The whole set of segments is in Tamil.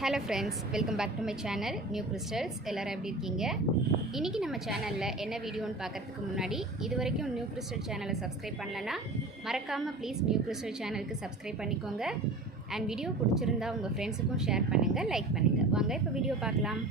Hello friends, welcome back to my channel New Crystals. எல்லோரும் எப்படி இருக்கீங்க? இன்றைக்கி நம்ம சேனலில் என்ன வீடியோன்னு பார்க்கறதுக்கு முன்னாடி இது வரைக்கும் நியூ கிறிஸ்டல் சேனலை சப்ஸ்கிரைப் பண்ணலன்னா மறக்காமல் ப்ளீஸ் நியூ கிறிஸ்டல் சேனலுக்கு சப்ஸ்கிரைப் பண்ணிக்கோங்க. அண்ட் வீடியோ பிடிச்சிருந்தா உங்கள் ஃப்ரெண்ட்ஸுக்கும் ஷேர் பண்ணுங்கள், லைக் பண்ணுங்கள். வாங்க இப்போ வீடியோ பார்க்கலாம்.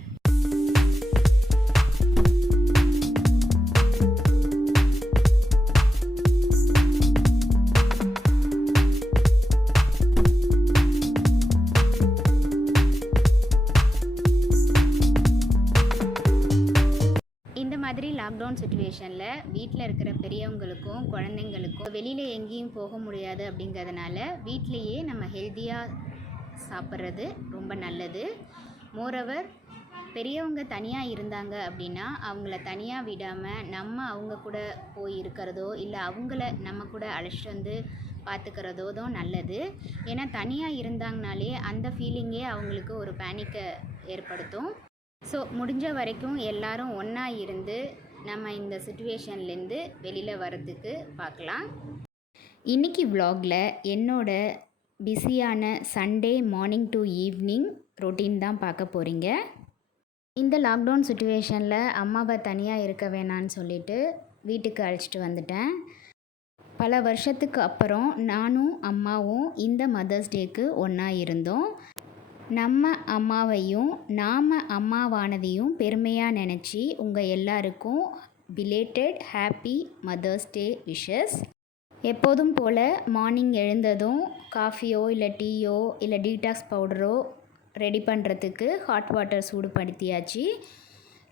மாதிரி லாக்டவுன் சுச்சுவேஷனில் வீட்டில் இருக்கிற பெரியவங்களுக்கும் குழந்தைங்களுக்கும் வெளியில் எங்கேயும் போக முடியாது. அப்படிங்கிறதுனால வீட்டிலையே நம்ம ஹெல்த்தியாக சாப்பிட்றது ரொம்ப நல்லது. மோரோவர் பெரியவங்க தனியாக இருந்தாங்க அப்படின்னா அவங்கள தனியாக விடாமல் நம்ம அவங்க கூட போய் இருக்கிறதோ இல்லை அவங்கள நம்ம கூட அழைச்சிட்டு வந்து பார்த்துக்கிறதோ தான் நல்லது. ஏன்னா தனியாக இருந்தாங்கனாலே அந்த ஃபீலிங்கே அவங்களுக்கு ஒரு பேனிக்கை ஏற்படுத்தும். ஸோ முடிஞ்ச வரைக்கும் எல்லோரும் ஒன்றா இருந்து நம்ம இந்த சுச்சுவேஷன்லேருந்து வெளியில் வரதுக்கு பார்க்கலாம். இன்றைக்கி வ்ளாகில் என்னோட பிஸியான Sunday morning to evening routine தான் பார்க்க போகிறீங்க. இந்த லாக்டவுன் சுச்சுவேஷனில் அம்மாவை தனியாக இருக்க வேணான்னு சொல்லிட்டு வீட்டுக்கு அழைச்சிட்டு வந்துட்டேன். பல வருஷத்துக்கு அப்புறம் நானும் அம்மாவும் இந்த மதர்ஸ் டேக்கு ஒன்றா இருந்தோம். நம்ம அம்மாவையும் நாம் அம்மாவானதையும் பெருமையாக நினச்சி உங்கள் எல்லாருக்கும் belated happy mother's day wishes. எப்போதும் போல் மார்னிங் எழுந்ததும் காஃபியோ இல்லை டீயோ இல்லை டீடாக்ஸ் பவுடரோ ரெடி பண்ணுறதுக்கு ஹாட் வாட்டர் சூடுபடுத்தியாச்சு.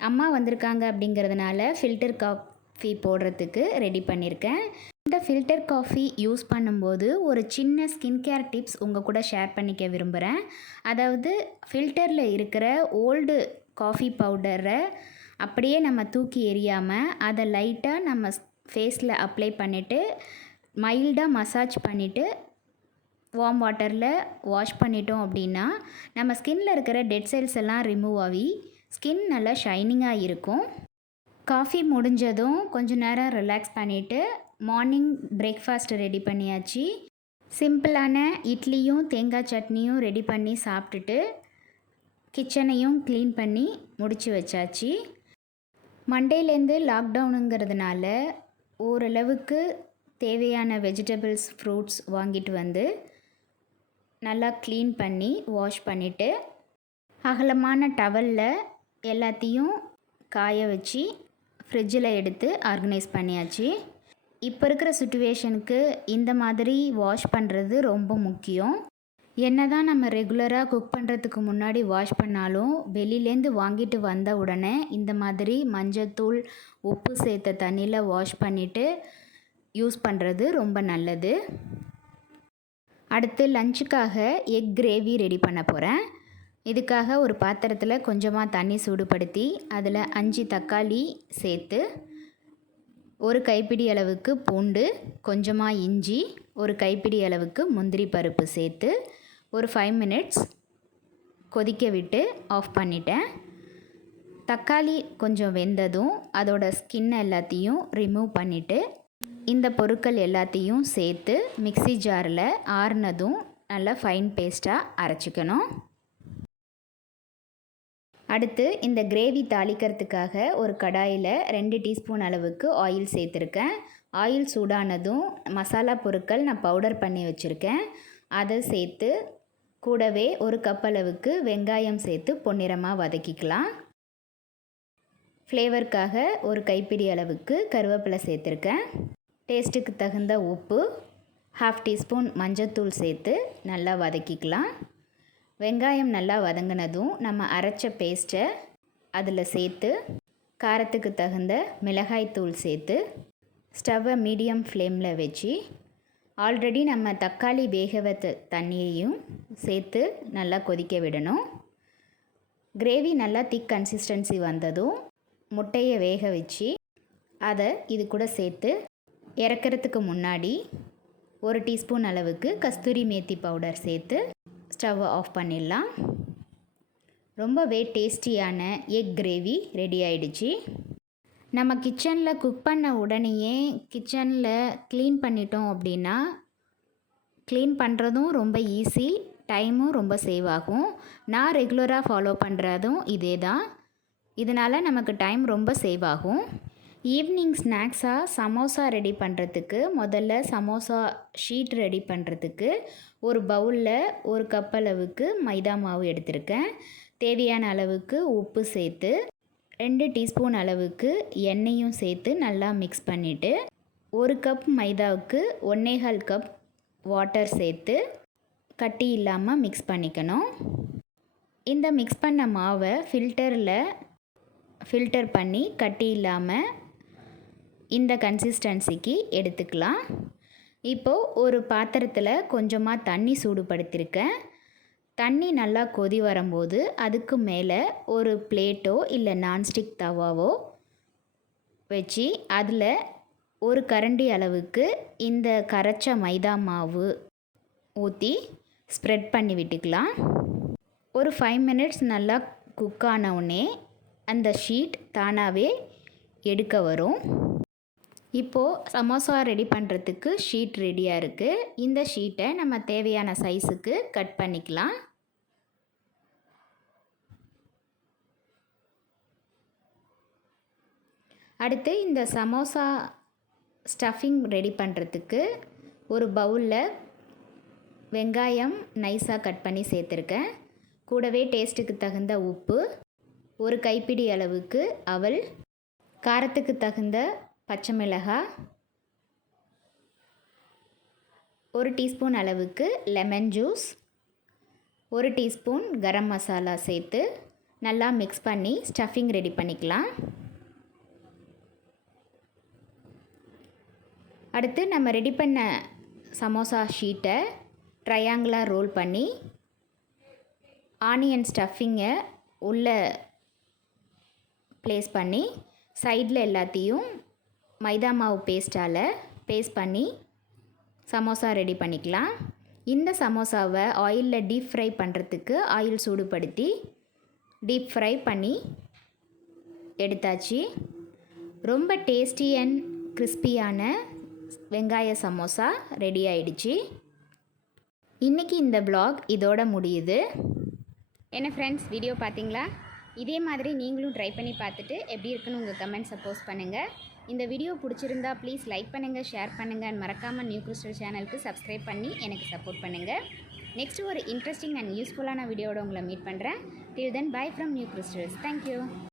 அம்மா வந்திருக்காங்க அப்படிங்கிறதுனால ஃபில்டர் காஃபி போடுறதுக்கு ரெடி பண்ணியிருக்கேன். இந்த ஃபில்டர் காஃபி யூஸ் பண்ணும்போது ஒரு சின்ன ஸ்கின் கேர் டிப்ஸ் உங்கள் கூட ஷேர் பண்ணிக்க விரும்புகிறேன். அதாவது ஃபில்டரில் இருக்கிற ஓல்டு காஃபி பவுடரை அப்படியே நம்ம தூக்கி எறியாமல் அதை லைட்டாக நம்ம ஃபேஸில் அப்ளை பண்ணிவிட்டு மைல்டாக மசாஜ் பண்ணிவிட்டு வார்ம் வாட்டரில் வாஷ் பண்ணிட்டோம் அப்படின்னா நம்ம ஸ்கின்னில் இருக்கிற டெட் செல்ஸ் எல்லாம் ரிமூவ் ஆகி ஸ்கின் நல்லா ஷைனிங்காக இருக்கும். காஃபி முடிஞ்சதும் கொஞ்ச நேரம் ரிலாக்ஸ் பண்ணிவிட்டு மார்னிங் பிரேக்ஃபாஸ்ட் ரெடி பண்ணியாச்சு. சிம்பிளான இட்லியும் தேங்காய் சட்னியும் ரெடி பண்ணி சாப்பிட்டுட்டு கிச்சனையும் க்ளீன் பண்ணி முடித்து வச்சாச்சு. மண்டேலேருந்து லாக்டவுனுங்கிறதுனால ஓரளவுக்கு தேவையான வெஜிடபிள்ஸ் ஃப்ரூட்ஸ் வாங்கிட்டு வந்து நல்லா க்ளீன் பண்ணி வாஷ் பண்ணிவிட்டு அகலமான டவலில் எல்லாத்தையும் காய வச்சு ஃப்ரிட்ஜில் எடுத்து ஆர்கனைஸ் பண்ணியாச்சு. இப்போ இருக்கிற சுச்சுவேஷனுக்கு இந்த மாதிரி வாஷ் பண்ணுறது ரொம்ப முக்கியம். என்ன தான் நம்ம ரெகுலராக குக் பண்ணுறதுக்கு முன்னாடி வாஷ் பண்ணாலும் வெளியிலேருந்து வாங்கிட்டு வந்த உடனே இந்த மாதிரி மஞ்சத்தூள் உப்பு சேர்த்த தண்ணியில் வாஷ் பண்ணிவிட்டு யூஸ் பண்ணுறது ரொம்ப நல்லது. அடுத்து லஞ்சுக்காக எக் கிரேவி ரெடி பண்ண போகிறேன். இதுக்காக ஒரு பாத்திரத்தில் கொஞ்சமாக தண்ணி சூடுபடுத்தி அதில் 5 தக்காளி சேர்த்து ஒரு கைப்பிடி அளவுக்கு பூண்டு, கொஞ்சமாக இஞ்சி, ஒரு கைப்பிடி அளவுக்கு முந்திரி பருப்பு சேர்த்து ஒரு 5 மினிட்ஸ் கொதிக்க விட்டு ஆஃப் பண்ணிட்டேன். தக்காளி கொஞ்சம் வெந்ததும் அதோட ஸ்கின் எல்லாத்தையும் ரிமூவ் பண்ணிவிட்டு இந்த பொருட்கள் எல்லாத்தையும் சேர்த்து மிக்ஸி ஜாரில் ஆறுனதும் நல்லா ஃபைன் பேஸ்ட்டாக அரைச்சிக்கணும். அடுத்து இந்த கிரேவி தாளிக்கிறதுக்காக ஒரு கடாயில் 2 டீஸ்பூன் அளவுக்கு ஆயில் சேர்த்துருக்கேன். ஆயில் சூடானதும் மசாலா பொருட்கள் நான் பவுடர் பண்ணி வச்சுருக்கேன். அதை சேர்த்து கூடவே ஒரு கப் அளவுக்கு வெங்காயம் சேர்த்து பொன்னிறமாக வதக்கிக்கலாம். ஃப்ளேவருக்காக ஒரு கைப்பிடி அளவுக்கு கருவேப்பிலை சேர்த்துருக்கேன். டேஸ்ட்டுக்கு தகுந்த உப்பு, 1/2 டீஸ்பூன் மஞ்சத்தூள் சேர்த்து நல்லா வதக்கிக்கலாம். வெங்காயம் நல்லா வதங்கினதும் நம்ம அரைச்ச பேஸ்ட்டை அதில் சேர்த்து காரத்துக்கு தகுந்த மிளகாய்த்தூள் சேர்த்து ஸ்டவ்வை மீடியம் ஃப்ளேமில் வச்சு ஆல்ரெடி நம்ம தக்காளி வேக வைத்த தண்ணியையும் சேர்த்து நல்லா கொதிக்க விடணும். கிரேவி நல்லா திக் கன்சிஸ்டன்சி வந்ததும் முட்டையை வேக வச்சு அதை இது கூட சேர்த்து இறக்கிறதுக்கு முன்னாடி 1 டீஸ்பூன் அளவுக்கு கஸ்தூரி மேத்தி பவுடர் சேர்த்து ஸ்டவ்வை ஆஃப் பண்ணிடலாம். ரொம்பவே டேஸ்டியான எக் கிரேவி ரெடி ஆகிடுச்சு. நம்ம கிச்சனில் குக் பண்ண உடனேயே கிச்சனில் க்ளீன் பண்ணிட்டோம் அப்படின்னா க்ளீன் பண்ணுறதும் ரொம்ப ஈஸி, டைமும் ரொம்ப சேவ் ஆகும். நான் ரெகுலராக ஃபாலோ பண்ணுறதும் இதே தான். இதனால் நமக்கு டைம் ரொம்ப சேவ் ஆகும். ஈவினிங் ஸ்நாக்ஸாக சமோசா ரெடி பண்ணுறதுக்கு முதல்ல சமோசா ஷீட் ரெடி பண்ணுறதுக்கு ஒரு பவுலில் 1 கப் அளவுக்கு மைதா மாவு எடுத்திருக்கேன். தேவையான அளவுக்கு உப்பு சேர்த்து 2 டீஸ்பூன் அளவுக்கு எண்ணெயும் சேர்த்து நல்லா மிக்ஸ் பண்ணிவிட்டு 1 கப் மைதாவுக்கு 1.25 கப் வாட்டர் சேர்த்து கட்டி இல்லாமல் மிக்ஸ் பண்ணிக்கணும். இந்த மிக்ஸ் பண்ண மாவை ஃபில்டர் பண்ணி கட்டி இல்லாமல் இந்த கன்சிஸ்டன்சிக்கு எடுத்துக்கலாம். இப்போது ஒரு பாத்திரத்தில் கொஞ்சமாக தண்ணி சூடுபடுத்தியிருக்கேன். தண்ணி நல்லா கொதி வரும்போது அதுக்கு மேலே ஒரு பிளேட்டோ இல்லை நான்ஸ்டிக் தவாவோ வச்சு அதில் ஒரு கரண்டி அளவுக்கு இந்த கரைச்ச மைதா மாவு ஊற்றி ஸ்ப்ரெட் பண்ணி விட்டுக்கலாம். ஒரு 5 மினிட்ஸ் நல்லா குக் ஆனவுடனே அந்த ஷீட் தானாகவே எடுக்க வரும். இப்போது சமோசா ரெடி பண்ணுறதுக்கு ஷீட் ரெடியாக இருக்குது. இந்த ஷீட்டை நம்ம தேவையான சைஸுக்கு கட் பண்ணிக்கலாம். அடுத்து இந்த சமோசா ஸ்டஃபிங் ரெடி பண்ணுறதுக்கு ஒரு பவுலில் வெங்காயம் நைஸாக கட் பண்ணி சேர்த்துருக்கேன். கூடவே டேஸ்ட்டுக்கு தகுந்த உப்பு, ஒரு கைப்பிடி அளவுக்கு அவல், காரத்துக்கு தகுந்த பச்சை மிளகாய், 1 டீஸ்பூன் அளவுக்கு lemon juice, 1 teaspoon garam masala சேர்த்து நல்லா மிக்ஸ் பண்ணி ஸ்டஃபிங் ரெடி பண்ணிக்கலாம். அடுத்து நம்ம ரெடி பண்ண சமோசா ஷீட்டை ட்ரையாங்குலர் ரோல் பண்ணி ஆனியன் ஸ்டஃபிங்கை உள்ளே ப்ளேஸ் பண்ணி சைடில் எல்லாத்தையும் மைதா மாவு பேஸ்ட் பண்ணி சமோசா ரெடி பண்ணிக்கலாம். இந்த சமோசாவை ஆயிலில் டீப் ஃப்ரை பண்ணுறதுக்கு ஆயில் சூடுபடுத்தி டீப் ஃப்ரை பண்ணி எடுத்தாச்சு. ரொம்ப டேஸ்டி அண்ட் கிறிஸ்பியான வெங்காய சமோசா ரெடி ஆயிடுச்சு. இன்றைக்கி இந்த vlog இதோட முடியுது. என்ன ஃப்ரெண்ட்ஸ், வீடியோ பார்த்தீங்களா? இதே மாதிரி நீங்களும் ட்ரை பண்ணி பார்த்துட்டு எப்படி இருக்குன்னு உங்கள் கமெண்ட்ஸை போஸ்ட் பண்ணுங்கள். இந்த வீடியோ பிடிச்சிருந்தா ப்ளீஸ் லைக் பண்ணுங்கள், ஷேர் பண்ணுங்கள் அண்ட் மறக்காமல் நியூ கிறிஸ்டல் சேனலுக்கு சப்ஸ்கிரைப் பண்ணி எனக்கு சப்போர்ட் பண்ணுங்கள். நெக்ஸ்ட்டு ஒரு இன்ட்ரெஸ்டிங் அண்ட் யூஸ்ஃபுல்லான வீடியோட உங்களை மீட் பண்ணுறேன். Till then bye from new crystals. Thank you.